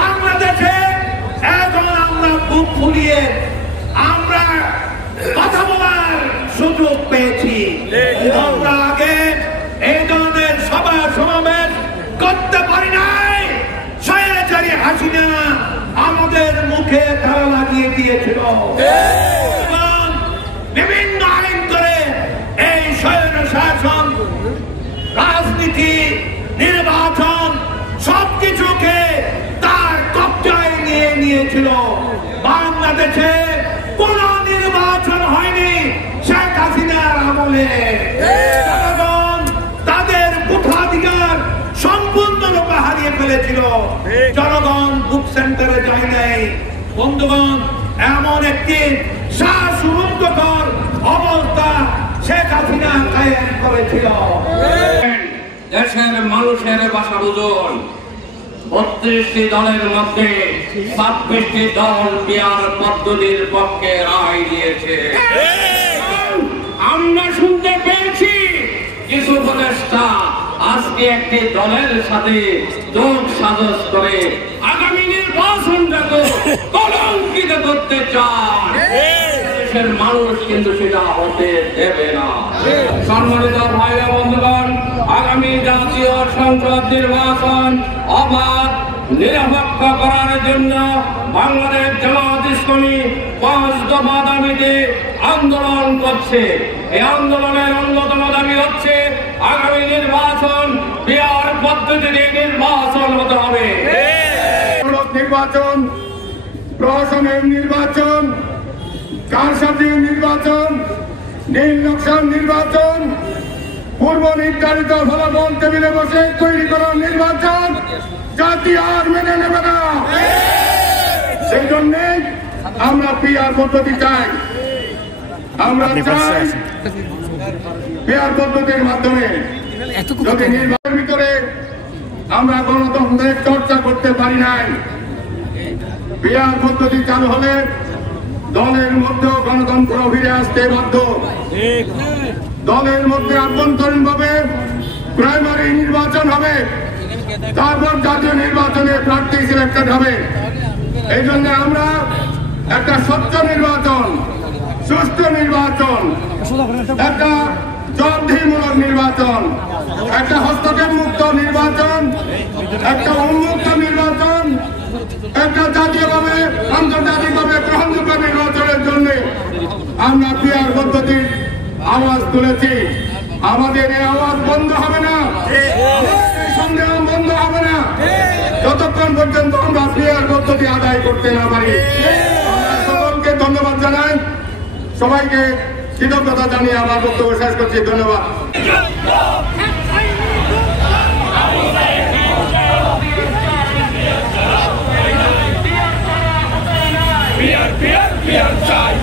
বাংলাদেশে এখন আমরা বুক ফুলিয়ে আমরা কথা বলার সুযোগ পেয়েছি। আমরা আগে এই ধরনের সভা সমাবেশ করতে পারি নাই। স্বৈরাচারী হাসিনা আমাদের মুখে তালা লাগিয়ে দিয়েছিল এবং বিভিন্ন আইন করে এই স্বৈর শাসন রাজনীতি নির্বাচন সবকিছুকে তার কবজায় নিয়ে নিয়েছিল। বাংলাদেশে কোন নির্বাচন হয়নি শেখ হাসিনার আমলে। জনগণ তাদের ভোটাধিকার সম্পূর্ণরূপে হারিয়ে ফেলেছিল। জনগণ বুক সেন্টারে যায় নাই। বন্ধুগণ, এমন একটি শ্বাসরুদ্ধকর অবস্থা শেখ হাসিনা কায়েম করেছিল। দেশের মানুষের ভাষা বুঝুন, ৩২টি দলের মধ্যে ২৬টি দল পিয়ার পদ্ধতির পক্ষে রায় দিয়েছে। আমরা শুনতে পেয়েছি কিছু উপদেষ্টা আজকে একটি দলের সাথে যোগ সাজস করে আগামী নির্বাচনটাকে কলঙ্কিত করতে চায়। দেশের মানুষ কিন্তু সেটা হতে দেবে না। সম্মানিত ভাই ও বন্ধুগণ, আগামী জাতীয় সংসদ নির্বাচন অবাধ নিরপেক্ষ করার জন্য বাংলাদেশ জামায়াত ইসলামী ৫ দফা দাবিতে আন্দোলন করছে। এই আন্দোলনের অন্যতম দাবি হচ্ছে আগামী নির্বাচন পিয়ার পদ্ধতিতে নির্বাচন হতে হবে। নির্বাচন, প্রশাসনের নির্বাচন, কারসাজির নির্বাচন, নীল নকশার নির্বাচন, পূর্ব নির্ধারিত ফলাফল টেবিলে বসে তৈরি করার নির্বাচন জাতি আর মেনে নেবে না। সেই জন্যে আমরা পিয়ার পদ্ধতি চাই। আমরা চাই পিয়ার পদ্ধতির মাধ্যমে যদি নির্বাচনের ভিতরে আমরা গণতন্ত্রের চর্চা করতে পারি নাই, পিয়ার পদ্ধতি চালু হলে দলের মধ্যে গণতন্ত্র ফিরে আসতে বাধ্য। দলের মধ্যে আভ্যন্তরীণ ভাবে প্রাইমারি নির্বাচন হবে, তারপর জাতীয় নির্বাচনে প্রার্থী সিলেক্টেড হবে। এই জন্য আমরা একটা স্বচ্ছ নির্বাচন, সুষ্ঠু নির্বাচন, একটা জবাবদিহিমূলক নির্বাচন, একটা হস্তক্ষেপ মুক্ত নির্বাচন, একটা উন্মুক্ত নির্বাচন, একটা জাতীয়ভাবে আন্তর্জাতিকভাবে গ্রহণযোগ্য নির্বাচনের জন্য আমরা পিয়ার পদ্ধতির আওয়াজ তুলেছি। আমাদের এই আওয়াজ বন্ধ হবে না, সন্দেহ বন্ধ হবে না যতক্ষণ পর্যন্ত আমরা পিয়ার পদ্ধতি আদায় করতে না পারি। সকলকে ধন্যবাদ জানাই, সবাইকে কৃতজ্ঞতা জানিয়ে আমার বক্তব্য শেষ করছি। ধন্যবাদ। পিয়ার চাই।